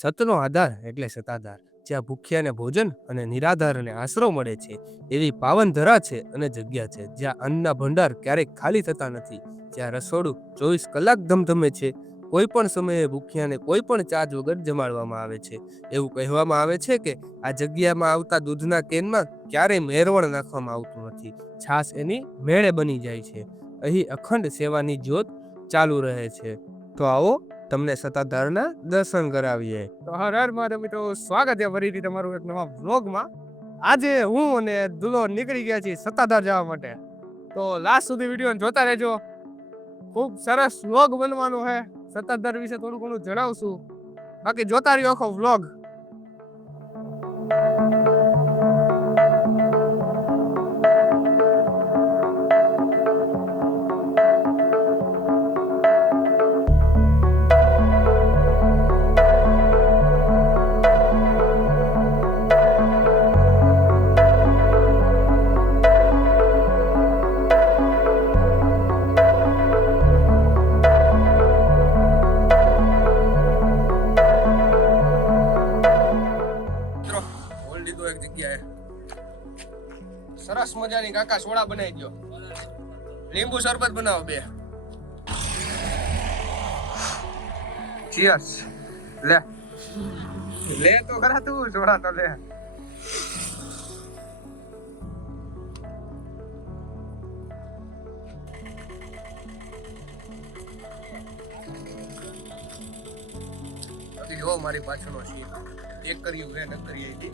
સતનો આધાર એટલે સતાધાર જ્યાં ભૂખ્યાને ભોજન અને નિરાધારને આશરો મળે છે. એવી પાવન ધરા છે અને જગ્યા છે, જ્યાં અન્નના ભંડાર ક્યારેક ખાલી થતા નથી. જ્યાં રસોડું ચોવીસ કલાક ધમધમે છે. કોઈ પણ સમયે ભૂખ્યાને કોઈ પણ ચાર્જ વગર જમાડવામાં આવે છે. એવું કહેવામાં આવે છે કે આ જગ્યામાં આવતા દૂધના કેનમાં ક્યારેય મેરવણ નાખવામાં આવતું નથી. છાશ એની મેળે બની જાય છે. અહીં અખંડ સેવાની જ્યોત ચાલુ રહે છે. તો આવો તમને સત્તાધારના દર્શન કરાવીએ. તો હર હર મારે મિત્રો, સ્વાગત છે ફરીથી તમારું એક નવા વ્લોગમાં. આજે હું અને દુલો નીકળી ગયા છીએ સત્તાધાર જવા માટે. તો લાસ્ટ સુધી વીડિયો જોતા રહેજો. ખૂબ સરસ વ્લોગ બનવાનો છે. સત્તાધાર વિશે થોડું ઘણું જણાવશું. બાકી જોતા રહ્યો આખો વ્લોગ. સરસ મજાની કાકા સોડા બનાવી દો લીંબુ શરબત બનાવો બે. ચીયર્સ લે. લે તો ખરા તું સોડા તો લે. જો મારી પાછળનો સીન એક કર્યું હે ન કરીએ.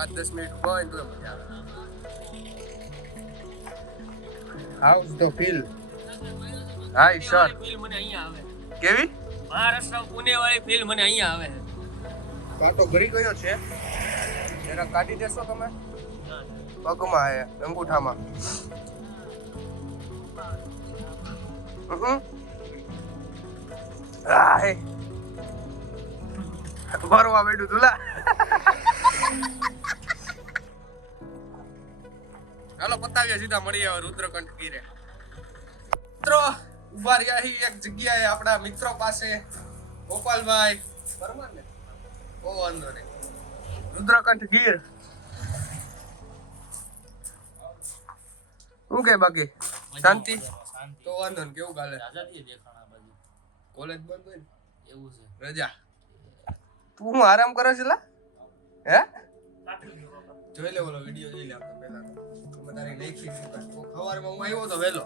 પાંચ દસ મિનિટ ઊભા હોય તો મજા આવે how's the feel hi sir feel મને અહીંયા આવે. કેવી? મહારાષ્ટ્ર પુણે વાળી ફીલ મને અહીંયા આવે. કાંટો ભરી ગયો છે. જરા કાઢી દેશો તમે. પગમાં હે અંગૂઠામાં. ભરવા બેઠું તુલા ચાલો પતાવીએ સીધા મળીએ હવે રુદ્રકંઠ ગીરે. મિત્રો ઊભા રહ્યા એક જગ્યાએ આપણા મિત્રો પાસે. ગોપાલભાઈ બરોબર ને? ઓ વાંધો નહીં. રુદ્રકંઠ ગીર. શું કે બાકી? શાંતિ? તો વાંધો ને કેવું બાજુ. કોલેજ બંધ હોય ને? એવું છે. રજા. તું હું આરામ કરે છે લા? હે? જોઈ લે ઓલો વિડિયો જોઈ લે આપણે પહેલા તમે તારી નાખી દીધા સવારમાં હું આવ્યો તો વહેલો.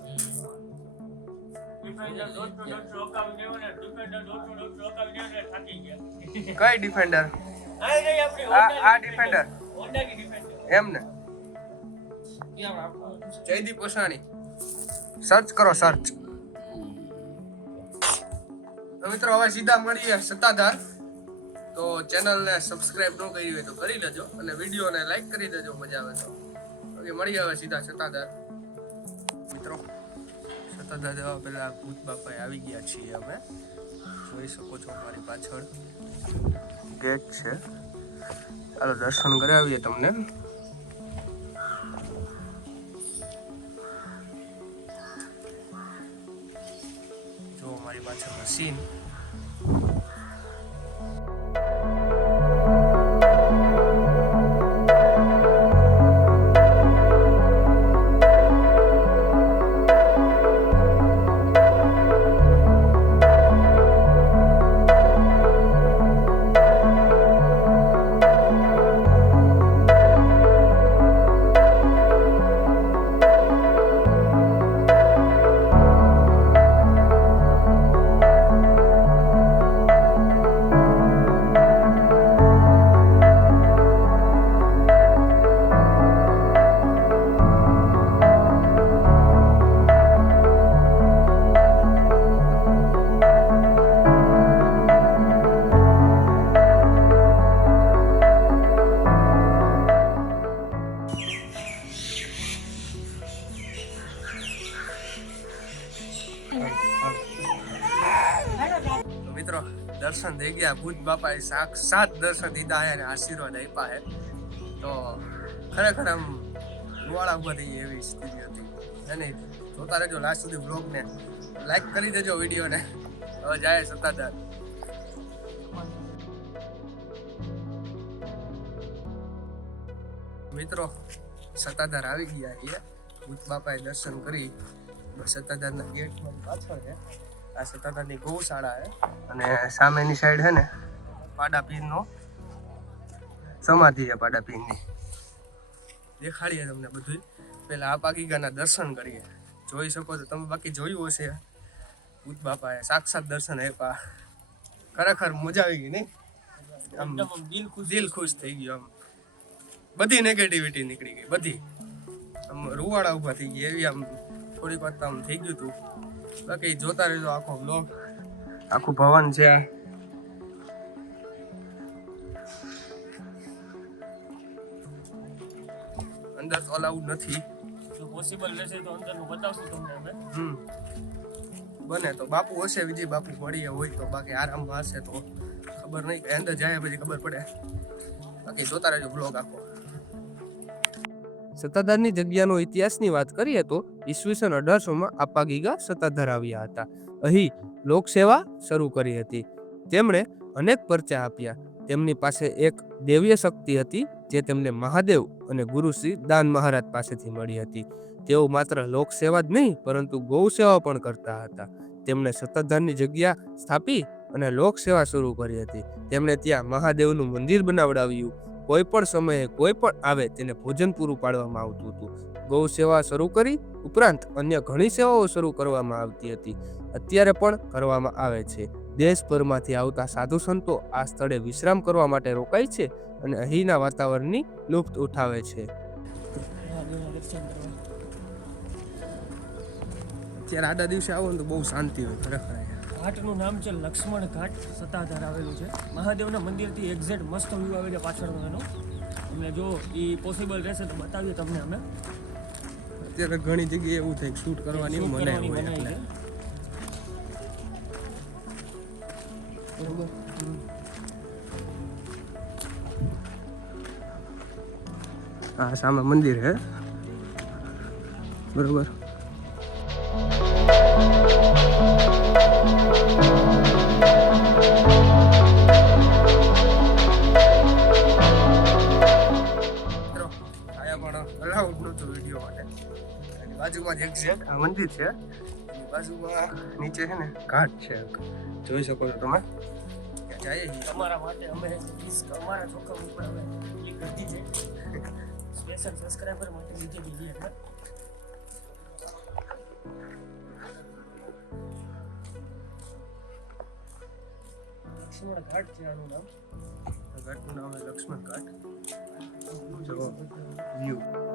કઈ ડિફેન્ડર આ ડિફેન્ડર એમ ને? જયદીપ ઓસાણી સર્ચ કરો સર્ચ મિત્રો હવે સીધા મળીએ સત્તાધાર. તો ચેનલને સબસ્ક્રાઇબ ન કરી હોય તો કરી લેજો અને વિડીયોને લાઈક કરી દેજો મજા આવે તો. ઓકે મળી આવે સીધા સત્તાધાર મિત્રો સત્તાધાર જવા પહેલા ભૂત બાપાએ આવી ગયા છીએ અમે. જોઈ શકો છો અમારી પાછળ ગેટ છે. ચાલો દર્શન કરાવીએ તમને. જો અમારી પાછળ મશીન દર્શન થઈ ગયા. ભૂત બાપાએ સાક્ષાત દર્શન દીધા છે અને આશીર્વાદ આપ્યા છે તો ખરેખર આમ ડોળા ઊભા થઈ એવી સ્થિતિ હતી. અને જોતા રહેજો લાસ્ટ સુધી બ્લોગને લાઈક કરી દેજો વિડીયોને હવે જાય સત્તાધાર. મિત્રો, સત્તાધાર આવી ગયા છીએ. ભૂત બાપાએ દર્શન કરી. સત્તાધારના ગેટમાં પાછળ છે આ સતાતાની ગૌશાળા છે. અને સામેની સાઈડ છે ને પાડા પીરનો સમાધિ છે પાડા પીરની દેખાડીએ તમને બધું પહેલાં આ પાકીગાના દર્શન કરીએ. જોઈ શકો છો તમે બાકી જોયું હશે. બુદ્ધ બાપાએ સાક્ષાત દર્શન આપ્યા. ખરેખર મજા આવી ગઈ નહીં? આમ દિલ ખુશ. દિલ ખુશ થઈ ગયું આમ. બધી નેગેટિવિટી નીકળી ગઈ બધી. આમ રૂવાડા ઊભા થઈ ગઈ એવી આમ થોડીક વાર તો આમ થઈ ગયું હતું. બાકી જોતા રહેજો આખો બ્લોક આખું ભવન છે. આ. અંદર અલાઉડ નથી. જો પોસિબલ રહેશે તો અંદરનું બતાવશું તમને અમે. હમ. બને તો બાપુ હશે વિજય બાપુ મળીએ હોય તો. બાકી આરામમાં હશે તો. ખબર નહીં અંદર જાય પછી ખબર પડે. બાકી જોતા રહેજો બ્લોગ આખો. સત્તાધારની જગ્યાનો ઇતિહાસની વાત કરીએ તો ઈસવીસન અઢારસોમાં આપા ગીગા સત્તાધાર આવ્યા હતા. અહીં લોકસેવા શરૂ કરી હતી. તેમણે અનેક પરચા આપ્યા. તેમની પાસે એક દેવીય શક્તિ હતી જે તેમને મહાદેવ અને ગુરુ શ્રી દાન મહારાજ પાસેથી મળી હતી. તેઓ માત્ર લોકસેવા જ નહીં, પરંતુ ગૌ સેવા પણ કરતા હતા. તેમણે સત્તાધારની જગ્યા સ્થાપી અને લોકસેવા શરૂ કરી હતી. તેમણે ત્યાં મહાદેવનું મંદિર બનાવડાવ્યું. કોઈ પણ સમયે કોઈ પણ આવે તેને ભોજન પૂરું પાડવામાં આવતું હતું. ગૌ સેવા શરૂ કરી, ઉપરાંત અન્ય ઘણી સેવાઓ શરૂ કરવામાં આવતી હતી. અત્યારે પણ કરવામાં આવે છે. દેશભરમાંથી આવતા સાધુ સંતો આ સ્થળે વિશ્રામ કરવા માટે રોકાય છે અને અહીંના વાતાવરણની લુપ્ત ઉઠાવે છે. અત્યારે આડા દિવસે આવો તો બહુ શાંતિ હોય, ખરેખર ઘાટનું નામ છે લક્ષ્મણ ઘાટ સત્તાધાર આવેલું છે. મહાદેવના મંદિરથી એક્ઝેક્ટ મસ્ત વ્યૂ આવે છે પાછળનો એનો. અને જો એ પોસિબલ રહેશે તો બતાવીએ તમને અમે. અત્યારે ઘણી જગ્યાએ એવું થાય શૂટ કરવાની Shoot મને કરવાની હોય એટલે. છે બરોબર હા સામે મંદિર હે. બરોબર. બાજુમાં જ એક્ઝેક્ટ આ મંદિર છે. એની બાજુમાં નીચે છે ને ઘાટ છે. જોઈ શકો છો તમે. જઈએ તમારા માટે અમે અમારા જોખમ ઉપર અમે એ કરી છે. સ્પેશિયલ સબસ્ક્રાઈબર માટે લીધી દીધી એટલે લક્ષ્મણ ઘાટ છે આનું નામ. ઘાટનું નામ છે લક્ષ્મણ ઘાટ. જો વ્યૂ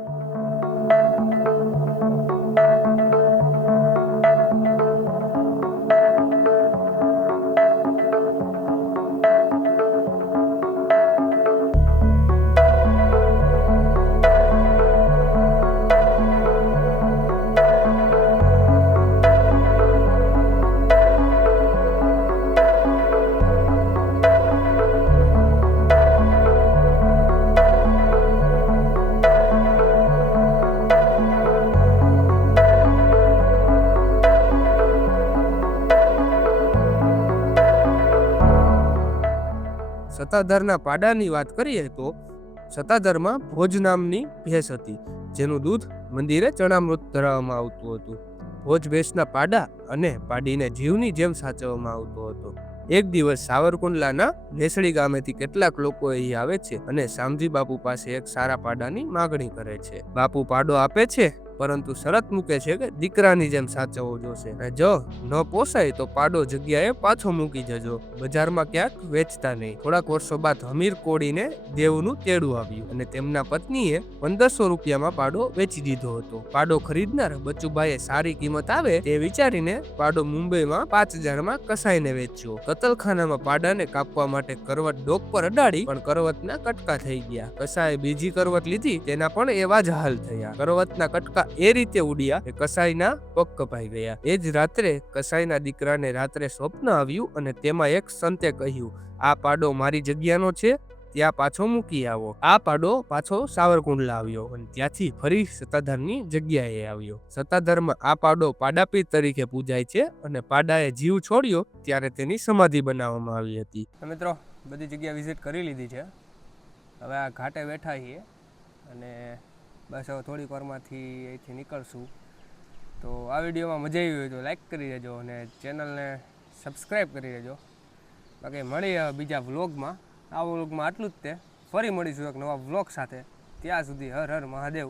સત્તાધારના પાડાની વાત કરીએ તો સત્તાધારમાં ભોજ નામની ભેંસ હતી, જેનું દૂધ મંદિરે ચણામૃત ધરાવવામાં આવતું હતું. ભોજ ભેંસના પાડા અને પાડીને જીવની જેમ સાચવવામાં આવતો હતો. એક દિવસ સાવરકુંડલાના વેસળી ગામેથી કેટલાક લોકો અહીં આવે છે અને શામજી બાપુ પાસે એક સારા પાડાની માગણી કરે છે. બાપુ પાડો આપે છે? પરંતુ શરત મૂકે છે કે દીકરાની જેમ સાચવવો જોશે. અને જો ન પોસાય, તો પાડો જગ્યાએ પાછો મૂકી જજો. બજારમાં ક્યાંક વેચતા નહીં. થોડાક વર્ષો બાદ હમીર કોડીને દેવનું તેડું આવ્યું અને તેમના પત્નીએ પંદરસો રૂપિયામાં પાડો વેચી દીધો હતો. પાડો ખરીદનાર બચુભાઈએ સારી કિંમત આવે તે વિચારીને પાડો મુંબઈમાં પાંચ હજારમાં કસાઈને વેચ્યો. કતલખાનામાં પાડાને કાપવા માટે કરવત ડોક પર અડાડી, પણ કરવતના કટકા થઈ ગયા. કસાએ બીજી કરવત લીધી, તેના પણ એવા જ હાલ થયા. કરવતના કટકા એ રીતે ઉડ્યા કે કસાઈના પગ કપાઈ ગયા. એ જ રાત્રે કસાઈના દીકરાને રાત્રે સ્વપ્ન આવ્યું અને તેમાં એક સંતે કહ્યું, આ પાડો મારી જગ્યાનો છે, ત્યાં પાછો મૂકી આવો. આ પાડો પાછો સાવરકુંડલા આવ્યો અને ત્યાંથી ફરી સત્તાધારની જગ્યાએ આવ્યો. સત્તાધારમાં આ પાડો પાડાપીર તરીકે પૂજાય છે અને પાડાએ જીવ છોડ્યો ત્યારે તેની સમાધિ બનાવવામાં આવી હતી. મિત્રો, બધી જગ્યા વિઝિટ કરી લીધી છે. હવે આ ઘાટે બેઠા છીએ અને બસ હવે થોડીક વારમાંથી અહીંથી નીકળશું. તો આ વિડીયોમાં મજા આવી હોય તો લાઈક કરી દેજો અને ચેનલને સબસ્ક્રાઈબ કરી દેજો. બાકી મળીએ બીજા વ્લોગમાં આ વ્લોગમાં આટલું જ તે. ફરી મળીશું એક નવા વ્લોગ સાથે. ત્યાં સુધી હર હર મહાદેવ.